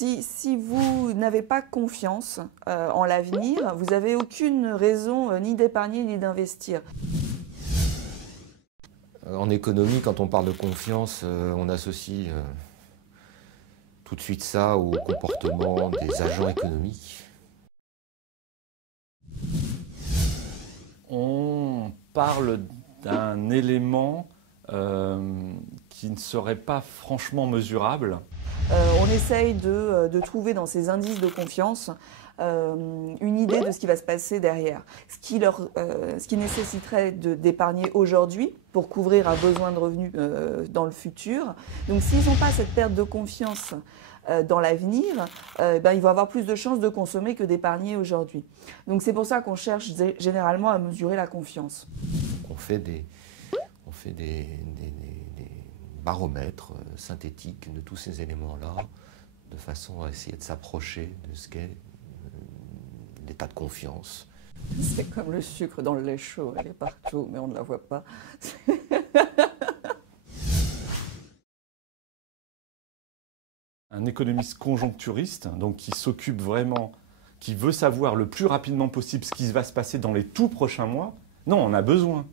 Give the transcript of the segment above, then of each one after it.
Si vous n'avez pas confiance en l'avenir, vous n'avez aucune raison ni d'épargner ni d'investir. En économie, quand on parle de confiance, on associe tout de suite ça au comportement des agents économiques. On parle d'un élément qui ne serait pas franchement mesurable. On essaye de trouver dans ces indices de confiance une idée de ce qui va se passer derrière, ce qui nécessiterait d'épargner aujourd'hui pour couvrir un besoin de revenus dans le futur. Donc s'ils n'ont pas cette perte de confiance dans l'avenir, ils vont avoir plus de chances de consommer que d'épargner aujourd'hui. Donc c'est pour ça qu'on cherche généralement à mesurer la confiance. On fait des baromètres synthétiques de tous ces éléments-là, de façon à essayer de s'approcher de ce qu'est l'état de confiance. C'est comme le sucre dans le lait chaud, elle est partout, mais on ne la voit pas. Un économiste conjoncturiste, donc qui s'occupe vraiment, qui veut savoir le plus rapidement possible ce qui va se passer dans les tout prochains mois, non, on a besoin.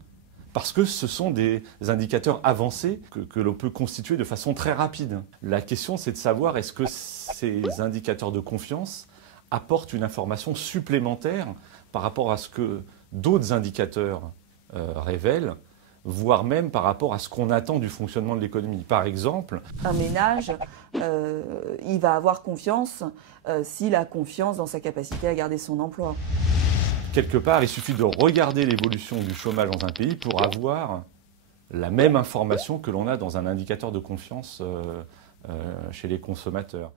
Parce que ce sont des indicateurs avancés que l'on peut constituer de façon très rapide. La question, c'est de savoir est-ce que ces indicateurs de confiance apportent une information supplémentaire par rapport à ce que d'autres indicateurs révèlent, voire même par rapport à ce qu'on attend du fonctionnement de l'économie. Par exemple, un ménage, il va avoir confiance s'il a confiance dans sa capacité à garder son emploi. Quelque part, il suffit de regarder l'évolution du chômage dans un pays pour avoir la même information que l'on a dans un indicateur de confiance chez les consommateurs.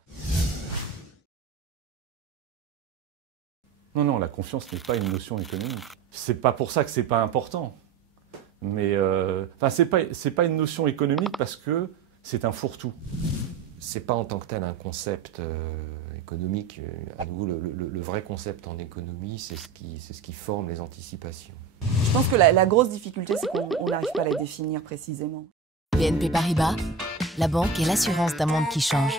Non, la confiance n'est pas une notion économique. C'est pas pour ça que c'est pas important. Mais c'est pas une notion économique parce que c'est un fourre-tout. C'est pas en tant que tel un concept économique. À nouveau, le vrai concept en économie, c'est ce qui forme les anticipations. Je pense que la grosse difficulté, c'est qu'on n'arrive pas à la définir précisément. BNP Paribas, la banque et l'assurance d'un monde qui change.